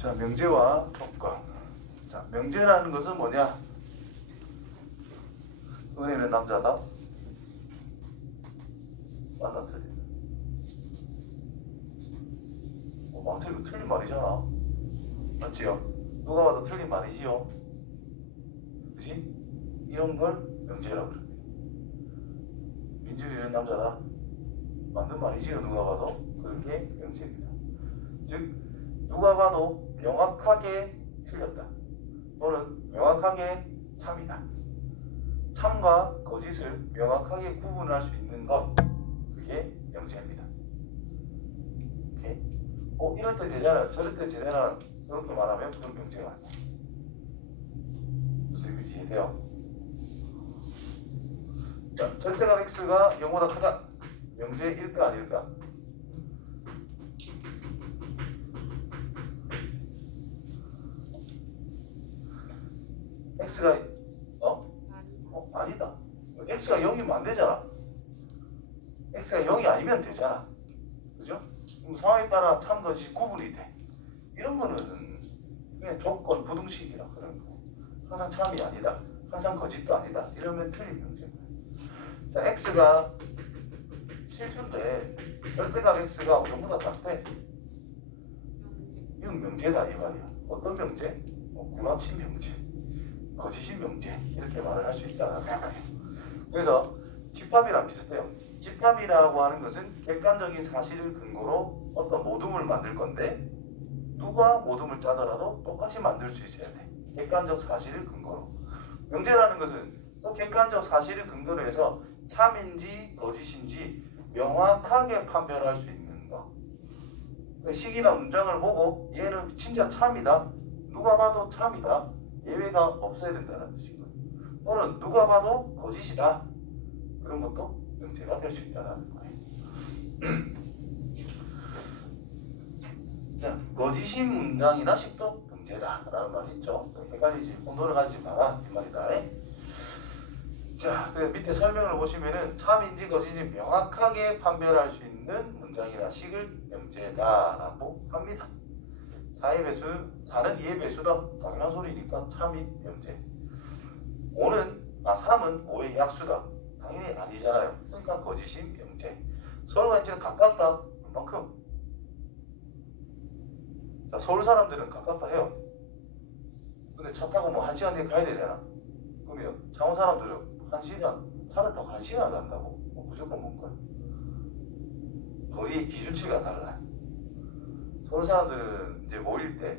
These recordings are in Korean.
자, 명제와 조건. 자, 명제라는 것은 뭐냐? 은혜는 남자다. 맞나 틀리다. 맞아, 이거 틀린 말이잖아. 맞지요? 누가 봐도 틀린 말이지요. 그치? 이런 걸 명제라고 그래. 민준이는 남자다. 맞는 말이지요. 누가 봐도. 그게 명제입니다. 즉 누가 봐도 명확하게 틀렸다 또는 명확하게 참이다. 참과 거짓을 명확하게 구분할 수 있는 것, 그게 명제입니다. 오케이? 이럴 때 되잖아, 저럴 때 되잖아, 이렇게 말하면 그건 명제가 아니야. 무슨 의미인지 이해돼요? 자, 절대값 x가 0보다 크다. 명제일까 아닐까? x가 아니다. x가 0이면 안 되잖아. x가 0이 아니면 되잖아. 그죠? 그럼 상황에 따라 참 거짓 구분이 돼. 이런 거는 그냥 조건 부등식이라 그런 거. 항상 참이 아니다. 항상 거짓도 아니다. 이러면 틀린 명제야. 자, x가 실수인데 절대값 x가 0보다 작대. 이건 명제다 이 말이야. 어떤 명제? 구라친 명제, 거짓인 명제, 이렇게 말을 할 수 있다는 거예요. 그래서 집합이랑 비슷해요. 집합이라고 하는 것은 객관적인 사실을 근거로 어떤 모둠을 만들 건데 누가 모둠을 짜더라도 똑같이 만들 수 있어야 돼. 객관적 사실을 근거로. 명제라는 것은 또 객관적 사실을 근거로 해서 참인지 거짓인지 명확하게 판별할 수 있는 거. 식이나 문장을 보고 얘는 진짜 참이다. 누가 봐도 참이다. 예외가 없어야 된다는 뜻이고요. 또는 누가 봐도 거짓이다. 그런 것도 명제가 될 수 있다는 거예요. 자, 거짓인 문장이나 식도 명제다라는 말이 있죠. 헷갈리지, 혼돈을 가지지 마라 이 말이다. 자, 그래서 밑에 설명을 보시면은 참인지 거짓인지 명확하게 판별할 수 있는 문장이나 식을 명제다라고 합니다. 4의 배수, 4는 2의 배수다. 당연한 소리니까 참이 명제. 3은 5의 약수다. 당연히 아니잖아요. 그러니까 거짓인 명제. 서로가 이제 가깝다. 그만큼. 자, 서울 사람들은 가깝다 해요. 근데 차 타고 뭐 1시간 뒤에 가야 되잖아. 그러면 창원 사람들은 1시간, 차를 타고 1시간 간다고? 무조건 못 가요. 거리의 기준치가 달라요. 서울 사람들은 이제 모일 때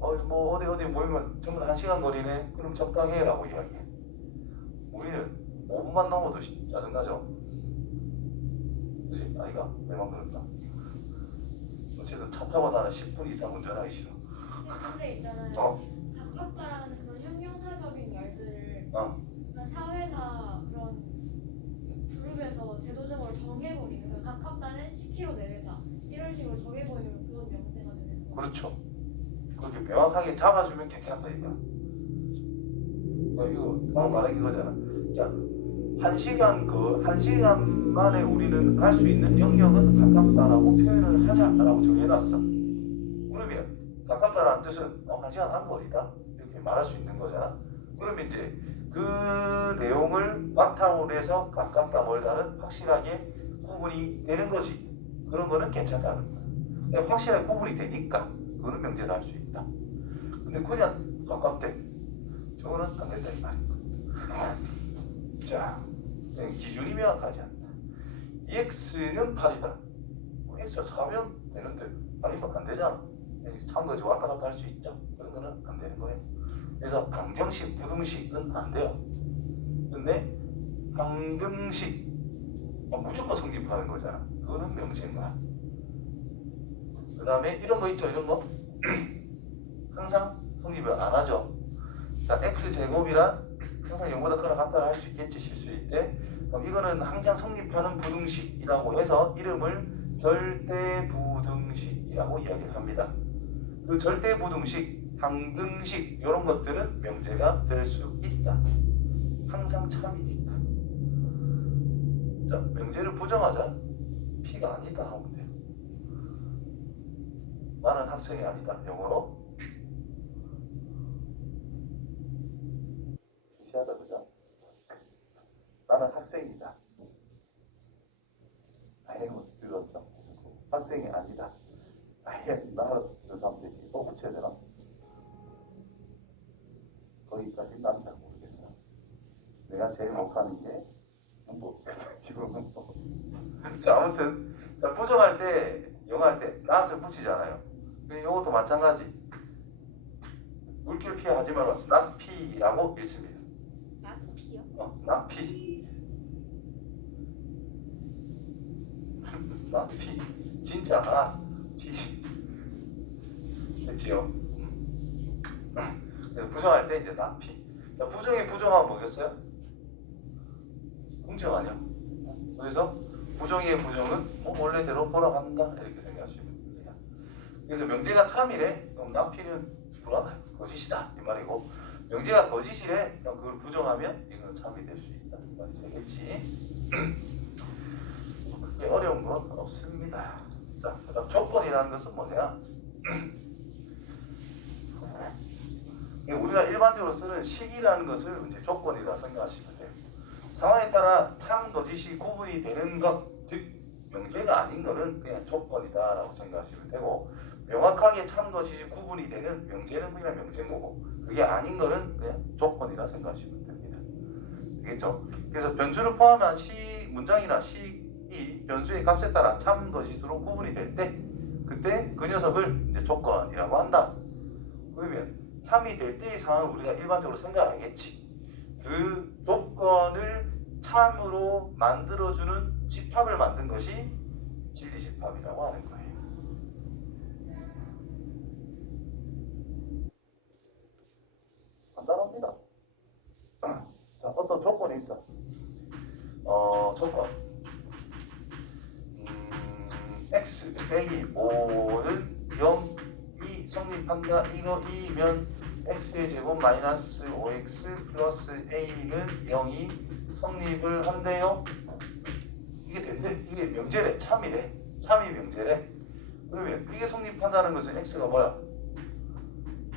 어디 모이면 전부 다 1시간 거리네. 그럼 적당히 해라고 이야기해. 우리는 5분만 넘어도 짜증나죠. 그치? 아이가 내만 그런다. 어쨌든 차 타고 나는 10분 이상 운전하기 싫어. 근데 있잖아요. 가깝다라는 그런 형용사적인 말들을 그러니까 사회나 그런 그룹에서 제도적으로 정해버리면 그러니까 가깝다는 10km 내외다 이런 식으로 정해버리면 그건 명제가 되는 거예요. 그렇죠. 그렇게 명확하게 잡아주면 괜찮다 이거야. 이거 방금 말한 이거잖아. 자, 1시간 만에 우리는 갈 수 있는 영역은 가깝다라고 표현을 하자라고 정해놨어. 그러면 가깝다라는 뜻은 1시간 한 거리다 이렇게 말할 수 있는 거잖아. 그러면 이제 그 내용을 바탕으로 해서 가깝다 멀다는 확실하게 구분이 되는 거지. 그런 거는 괜찮다는 거야. 확실하게 구분이 되니까 그거는 명제로 할 수 있다. 근데 그냥 가깝대. 저거는 안 된다 이 말이야. 자, 기준이 명확하지 않다. EX는 8이다. X가 4면 되는데 아니면 안 되잖아. 참거지 왔다 갔다 할 수 있죠. 그런 거는 안 되는 거예요. 그래서 방정식, 부등식은 안 돼요. 근데 방등식 무조건 성립하는 거잖아. 그거는 명제인 거야. 그 다음에 이런 거 있죠. 이런 거 항상 성립을 안 하죠. 자, x제곱이란 항상 0보다 크거나 같다를 할 수 있겠지, 실수일 때. 그럼 이거는 항상 성립하는 부등식이라고 해서 이름을 절대부등식이라고 이야기를 합니다. 그 절대부등식, 방등식 이런 것들은 명제가 될 수 있다. 항상 참이니까. 자, 명제를 부정하자. P가 아니다 하면 돼요. 나는 학생이 아니다. 영어로 제일 못하는 게 뭐 지금 자 아무튼 자 부정할 때 영어할 때 not을 붙이잖아요. 이것도 마찬가지. 물결 피하지 말고 not P라고 읽습니다. 낙피요? not P. not P. 진짜 P. 됐지요? 그래서 부정할 때 이제 not P. 자, 부정이 부정하면 뭐겠어요? 공정 아니야? 그래서 부정의 부정은 뭐 원래대로 돌아간다 이렇게 생각하시면 돼요. 그래서 명제가 참이래. 그럼 not P는 불안해. 거짓이다 이 말이고 명제가 거짓이래. 그럼 그걸 부정하면 이건 참이 될 수 있다 이 말이 되겠지. 크게 어려운 건 없습니다. 자, 그다음 조건이라는 것은 뭐냐? 우리가 일반적으로 쓰는 식이라는 것을 이제 조건이라 생각하시면 돼요. 상황에 따라 참 거짓이 구분이 되는 것, 즉 명제가 아닌 것은 그냥 조건이다라고 생각하시면 되고, 명확하게 참 거짓이 구분이 되는 명제는 그냥 명제인 거고, 그게 아닌 것은 그냥 조건이라 생각하시면 됩니다. 되겠죠? 그래서 변수를 포함한 문장이나 식이 변수의 값에 따라 참 거짓으로 구분이 될 때, 그때 그 녀석을 이제 조건이라고 한다. 그러면 참이 될 때의 상황을 우리가 일반적으로 생각하겠지. 그 조건을 참으로 만들어주는 집합을 만든 것이 진리집합이라고 하는 거예요. 간단합니다. 자, 어떤 조건이 있어. 조건. X 빼기 5는 0이 성립한다. 이거 2면 x의 제곱 마이너스 5x 플러스 a는 0이 성립을 한대요. 이게 된대. 이게 명제래. 참이래. 참이 명제래. 그러면 이게 성립한다는 것은 x가 뭐야?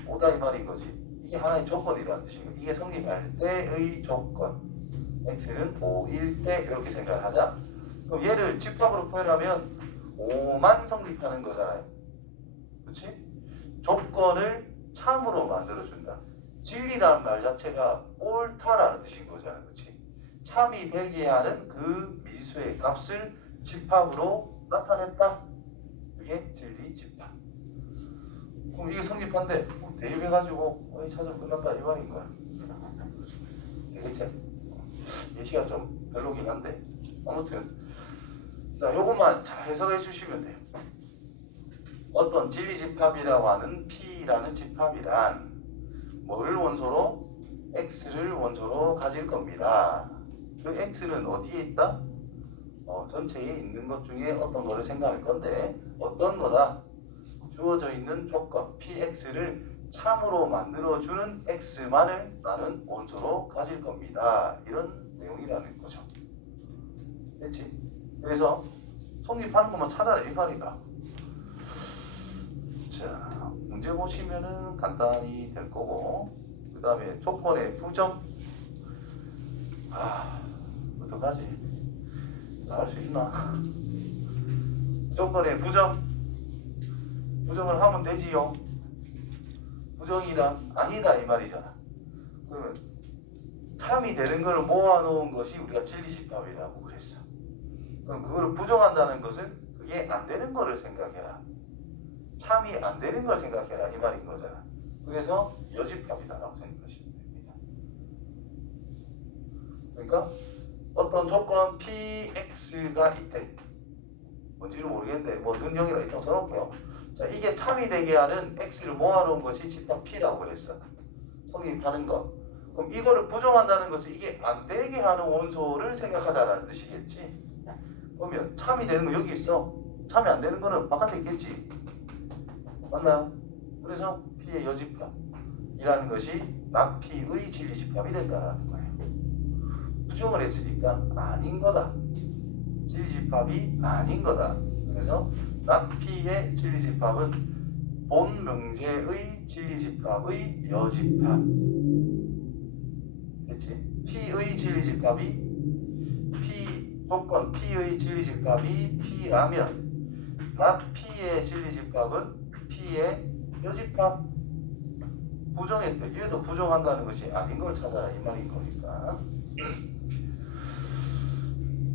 5다 이 말인 거지. 이게 하나의 조건이라는 뜻이고, 이게 성립할 때의 조건. x는 5일 때 이렇게 생각을 하자. 그럼 얘를 집합으로 표현하면 5만 성립하는 거잖아요. 그렇지? 조건을 참으로 만들어준다. 진리라는 말 자체가 옳다라는 뜻인 거잖아요. 그렇지? 참이 되게 하는 그 미수의 값을 집합으로 나타냈다. 그게 진리 집합. 그럼 이게 성립한데 대입해가지고 찾으면 끝났다 이 말인 거야. 되겠지? 예시가 좀 별로긴 한데 아무튼 자 요것만 잘 해석해 주시면 돼요. 어떤 진리집합이라고 하는 P라는 집합이란 뭐를 원소로? X를 원소로 가질 겁니다. 그 X는 어디에 있다? 전체에 있는 것 중에 어떤 거를 생각할 건데 어떤 거다? 주어져 있는 조건 PX를 참으로 만들어주는 X만을 나는 원소로 가질 겁니다. 이런 내용이라는 거죠. 됐지? 그래서 성립하는 것만 찾아라 이 말이다. 자, 문제 보시면은 간단히 될 거고, 그 다음에 조건의 부정. 어떡하지? 할 수 있나? 조건의 부정. 부정을 하면 되지요. 부정이다, 아니다 이 말이잖아. 그러면 참이 되는 걸 모아놓은 것이 우리가 진리집합이라고 그랬어. 그럼 그거를 부정한다는 것은 그게 안 되는 거를 생각해라. 참이 안 되는 걸 생각해라 이 말인 거잖아. 그래서 여집합이다라고 생각하시면 됩니다. 그러니까 어떤 조건 PX가 있대. 뭔지는 모르겠는데 뭐 능력이라 일단 써놓을게요. 자, 이게 참이 되게 하는 X를 모아놓은 것이 집합 P라고 그랬어. 성립하는 것. 그럼 이거를 부정한다는 것은 이게 안 되게 하는 원소를 생각하자라는 뜻이겠지. 그러면 참이 되는 거 여기 있어. 참이 안 되는 거는 바깥에 있겠지. 맞나요? 그래서 P의 여집합이라는 것이 낙 P의 진리집합이 된다는 거예요. 부정을 했으니까 아닌 거다. 진리집합이 아닌 거다. 그래서 낙 P의 진리집합은 본 명제의 진리집합의 여집합. 그렇지? P의 진리집합이 조건 P의 진리집합이 P라면 낙 P의 진리집합은 P의 여집합. 부정했대. 얘도 부정한다는 것이 아닌 걸 찾아라 이 말인 거니까.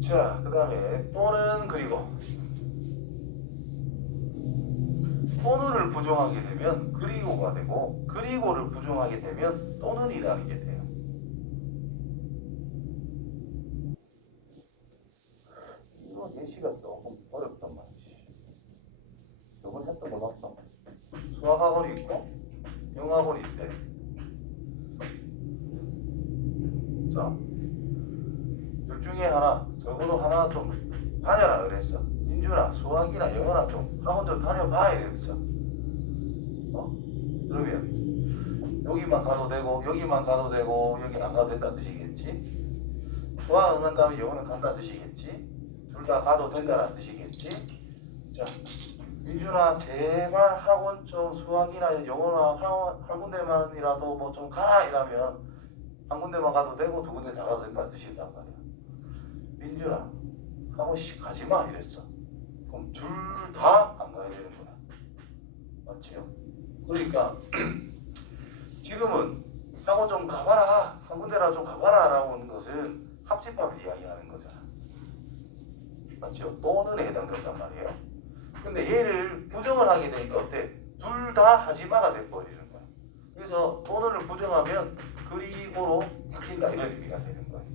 자, 그 다음에 또는 그리고 또는을 부정하게 되면 그리고가 되고 그리고를 부정하게 되면 또는이라는 게 돼요. 이거 예시가 조금 어렵단 말이지. 이건 했던 거 맞어. 수학학원이 있고 영어학원이 있대. 자, 둘 중에 하나, 적어도 하나 좀 다녀라 그랬어. 민준아, 수학이나 영어나 좀 학원 좀 다녀봐야 되겠어. 그러면 여기만 가도 되고 여기만 가도 되고 여기 안 가도 된다는 뜻이겠지. 수학은 간다면 영어는 간다는 뜻이겠지. 둘 다 가도 된다는 뜻이겠지. 자, 민준아 제발 학원 좀 수학이나 영어나 한 군데만이라도 뭐 좀 가라 이러면 한 군데만 가도 되고 두 군데 다 가도 된다는 뜻이란 말이야. 민준아 학원 가지마 이랬어. 그럼 둘 다 안 가야 되는 거야. 맞지요? 그러니까 지금은 학원 좀 가봐라, 한 군데라 좀 가봐라 라고 하는 것은 합집합을 이야기하는 거잖아. 맞죠? 또는에 해당된단 말이에요. 근데 얘를 부정을 하게 되니까 어때? 둘 다 하지마가 돼버리는 거야. 그래서 또는을 부정하면 그리고로 바뀐다 이런 의미가 되는 거예요.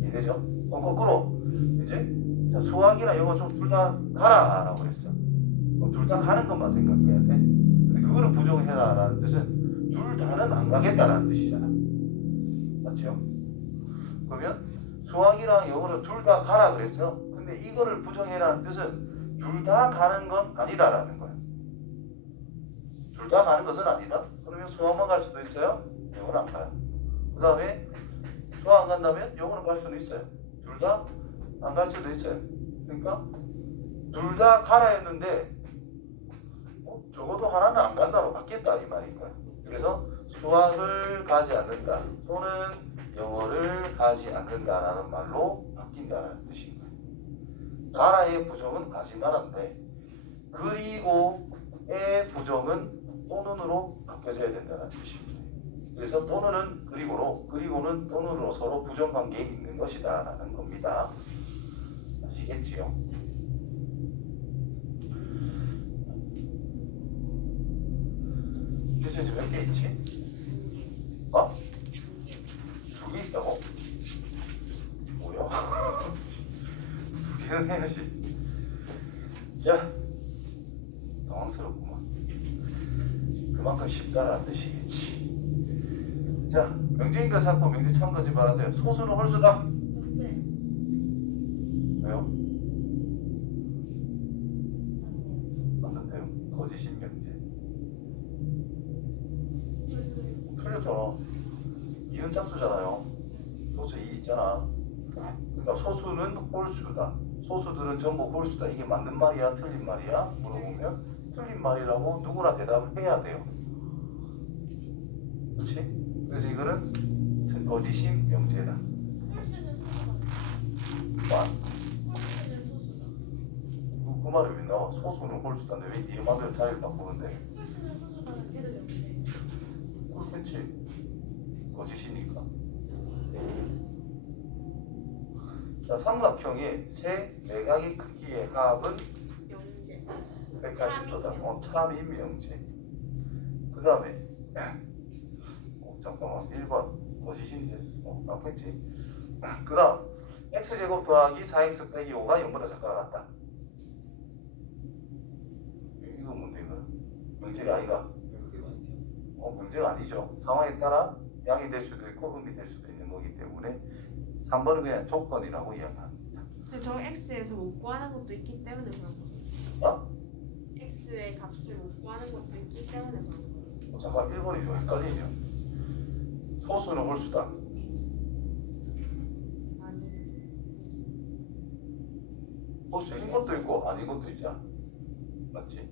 이해되죠? 거꾸로 이제 자, 수학이나 영어 좀 둘 다 가라 라고 했어. 그럼 둘 다 가는 것만 생각해야 돼. 근데 그거를 부정해라 라는 뜻은 둘 다는 안 가겠다라는 뜻이잖아. 맞죠? 그러면 수학이랑 영어를 둘 다 가라 그랬어. 근데 이거를 부정해라는 뜻은 둘 다 가는 건 아니다라는 거야. 둘 다 가는 것은 아니다. 그러면 수학만 갈 수도 있어요. 영어는 안 가요. 그 다음에 수학 안 간다면 영어는 갈 수는 있어요. 둘 다 안 갈 수도 있어요. 그러니까 둘 다 가라 했는데 적어도 하나는 안 간다로 바뀌었다 이 말인 거야. 그래서 수학을 가지 않는다 또는 영어를 가지 않는다라는 말로 바뀐다는 뜻인 거예요. 가라의 부정은 가지마라인데 그리고의 부정은 또는으로 바뀌어져야 된다는 뜻입니다. 그래서 또는은 그리고로, 그리고는 또는으로 서로 부정관계에 있는 것이다 라는 겁니다. 아시겠지요? 교재지 몇 개 있지? 어? 2개 있다고? 뭐야? 2개는 해야지. 자, 당황스럽구만. 그만큼 쉽다라는 뜻이겠지. 자, 명제인가 찾고 명제 참고하지 말아세요. 소수는 홀수다. 문제. 왜요? 맞는데요. 거짓인 명제. 틀렸잖아. 2는 짝수잖아요. 소수 2 있잖아. 그러니까 소수는 홀수다. 소수들은 전부 홀수다. 이게 맞는 말이야? 틀린 말이야? 물어보면 틀린 말이라고 누구나 대답을 해야 돼요. 그렇지? 그래서 이거는 거짓인 명제다. 홀수는 소수다. 뭐? 홀수는 소수다. 그 말이 왜 나와? 소수는 홀수다인데 왜 네 마음대로 자리를 바꾸는데? 홀수는 소수다는 걔도 명제. 그렇겠지. 거짓이니까. 자, 삼각형의 세 내각의 크기의 합은 영재. 180도다. 참인 명제. 그 다음에 잠깐만 1번 거짓인데 맞겠지. 그 다음 x제곱 더하기 4x 빼기 5가 0보다 작거나 같다. 이거 뭔데 이거? 명제가 아니다. 문제가 아니죠. 상황에 따라 양이 될 수도 있고 음이 될 수도 있는 거기 때문에 3번은 그냥 조건이라고 이야기합니다. 근데 저 x에서 못 구하는 것도 있기 때문에 그런 거예요. 어? x의 값을 못 구하는 것도 있기 때문에 그런 거예요. 잠깐 1번이 좀 헷갈리죠. 소수는 홀수다. 아니. 홀수인 것도 있고 아닌 것도 있잖아. 맞지?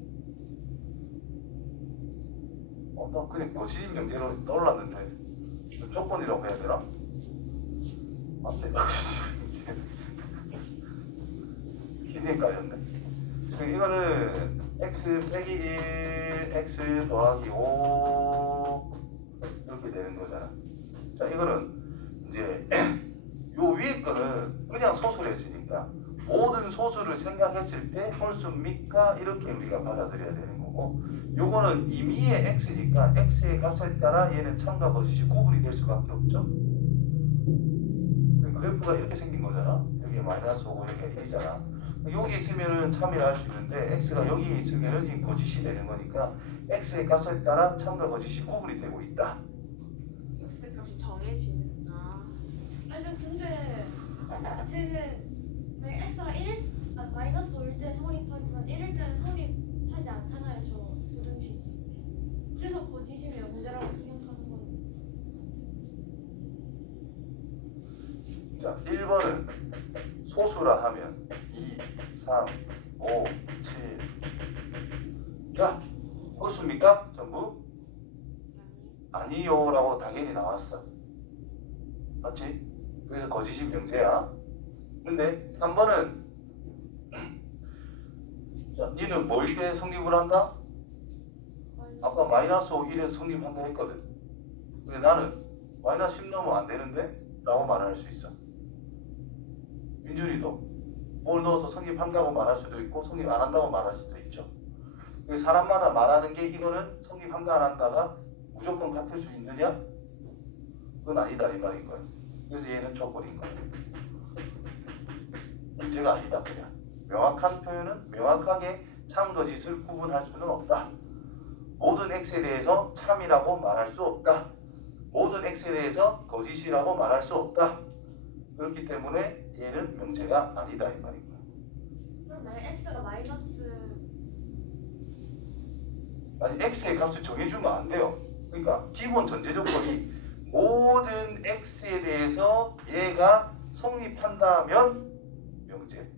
나 그냥 거짓 명제로 떠올랐는데 조건이라고 해야 되나? 맞네. 거짓 명제. 기대 헷갈렸네. 이거는 x 빼기 1, x 더하기 5 이렇게 되는 거잖아. 자, 이거는 이제 요 위에 거는 그냥 소수를 했으니까 모든 소수를 생각했을 때 홀수입니까? 이렇게 우리가 받아들여야 되는 거고, 요거는 임의의 x니까 x의 값에 따라 얘는 참과 거짓이 구분이 될 수밖에 없죠. 그래프가 이렇게 생긴 거잖아. 여기에 마이너스 5고 여기가 1이잖아. 여기 있으면은 참이라 할 수 있는데 x가 여기 있으면은 이 거짓이 되는 거니까 x의 값에 따라 참과 거짓이 구분이 되고 있다. x 값이 정해지는. 아니 근데 쟤는 만약 x가 1? 마이너스 5일 때 성립하지만 1일 때는 성립하지 않잖아요. 저 부등식이. 그래서 거짓이면 영재라고 생각하는 거예요. 자, 1번은 소수라 하면 2, 3, 5, 7. 자, 홀수입니까? 전부? 아니요 라고 당연히 나왔어. 맞지? 그래서 거짓이 명제야. 근데 3번은 자, 니는 뭐일 때 성립을 한다? 아까 마이너스 5, 1에서 성립한다 했거든. 근데 나는 마이너스 10 넣으면 안 되는데? 라고 말할 수 있어. 민준이도 뭘 넣어서 성립한다고 말할 수도 있고 성립 안 한다고 말할 수도 있죠. 사람마다 말하는 게 이거는 성립한다 안 한다가 무조건 같을 수 있느냐? 그건 아니다 이 말인 거야. 그래서 얘는 조건인 거야. 문제가 아니다 그냥. 명확한 표현은 명확하게 참 거짓을 구분할 수는 없다. 모든 x에 대해서 참이라고 말할 수 없다. 모든 x에 대해서 거짓이라고 말할 수 없다. 그렇기 때문에 얘는 명제가 아니다 이 말인 거야. 그럼 만약 x가 마이너스 아니 x의 값을 정해주면 안 돼요. 그러니까 기본 전제 조건이 모든 x에 대해서 얘가 성립한다면 명제.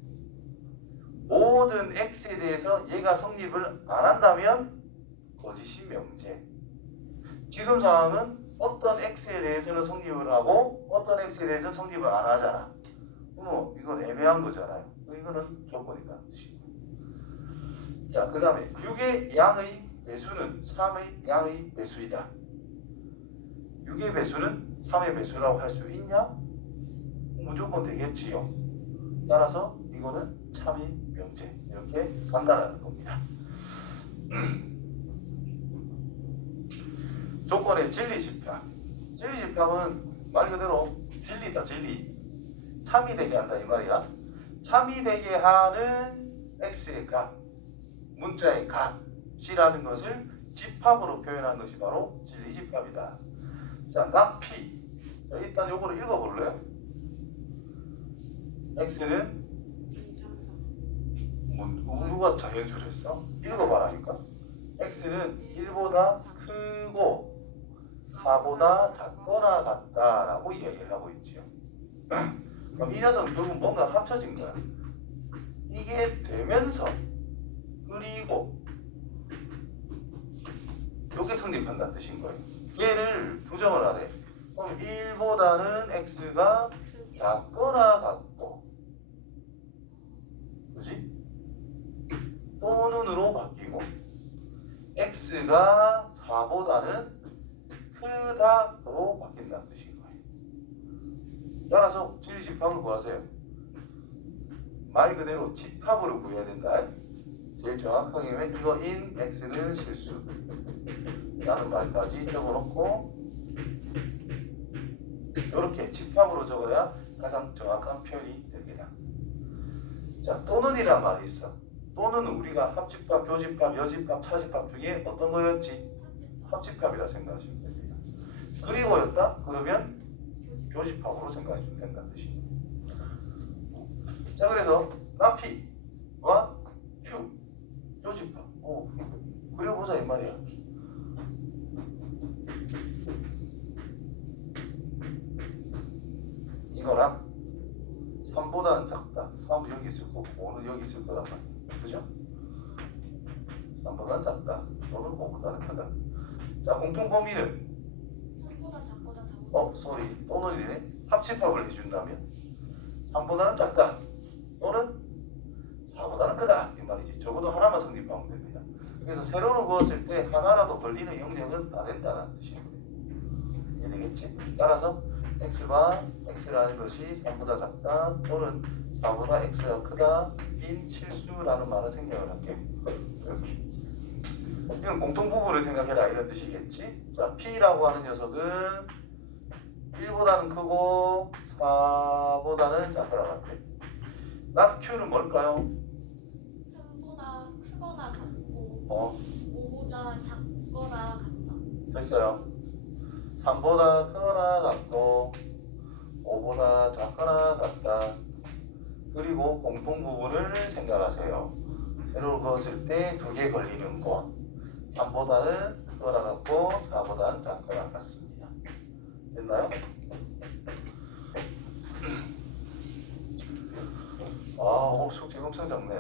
모든 x에 대해서 얘가 성립을 안 한다면 거짓이 명제. 지금 상황은 어떤 x에 대해서는 성립을 하고 어떤 x에 대해서는 성립을 안 하잖아. 이건 애매한 거잖아요. 이거는 조건이다 뜻이고. 자, 그 다음에 6의 양의 배수는 3의 양의 배수이다. 6의 배수는 3의 배수라고 할 수 있냐? 무조건 되겠지요. 따라서 이거는 참이 명제 이렇게 간다라는 겁니다. 조건의 진리 집합. 진리 집합은 말 그대로 진리다 진리. 참이 되게 한다 이 말이야. 참이 되게 하는 x의 값, 문자의 값이라는 것을 집합으로 표현한 것이 바로 진리 집합이다. 자, 납피. 자, 일단 요거를 읽어볼래요? x는 2, 3, 4. 누가 자연수했어? 읽어봐라니까. x는 1보다 크고 4보다 작거나 같다라고 이야기를 하고 있지요. 그럼 이 녀석은 결국 뭔가 합쳐진 거야. 이게 되면서 그리고 요게 성립한다는 뜻인 거예요. 얘를 부정을 하래. 그럼 1보다는 x가 작거나 같고, 그지? 또는으로 바뀌고, x가 4보다는 크다로 바뀐다는 뜻인 거예요. 따라서 진리 집합을 구하세요. 말 그대로 집합으로 구해야 된다. 제일 정확하게 하면 이거인 x는 실수 라는 말까지 적어놓고 이렇게 집합으로 적어야 가장 정확한 표현이 됩니다. 자, 또는이란 말이 있어. 또는 우리가 합집합, 교집합, 여집합, 차집합 중에 어떤 거였지? 합집합이라 생각하시면 됩니다. 그리고였다? 그러면 교집합으로 생각하시면 된다는 뜻입니다. 자, 그래서 나피와 q 교집합. 그려보자 이 말이야. 이거랑 3보다는 작다. 3은 여기 있을 거고 5는 여기 있을 거란 말이야. 그죠? 3보다는 작다. 또는 5보다는 크다. 자, 공통 범위는 3보다 작보다 4보다 또는 이네. 합집합을 해준다면 3보다는 작다. 또는 4보다는 크다. 이 말이지. 적어도 하나만 성립하면 됩니다. 그래서 세로로 그었을 때 하나라도 걸리는 영역은 다 된다는 뜻인 거예요. 이해되겠지? 따라서 x가 x라는 것이 3보다 작다 또는 4보다 x가 크다 인 실수라는 말은 생략을 할게요. 이렇게. 이건 공통부분을 생각해라 이런 뜻이겠지. 자, P라고 하는 녀석은 1보다는 크고 4보다는 작거나 같아. not Q는 뭘까요? 3보다 크거나 같고 어, 5보다 작거나 같다. 됐어요. 3보다 크거나 같고 5보다 작거나 같다. 그리고 공통부분을 생각하세요. 세로를 그었을 때 두 개 걸리는 곳. 3보다는 크거나 같고 4보다는 작거나 같습니다. 됐나요? 아, 오늘 숙제 엄청 적네.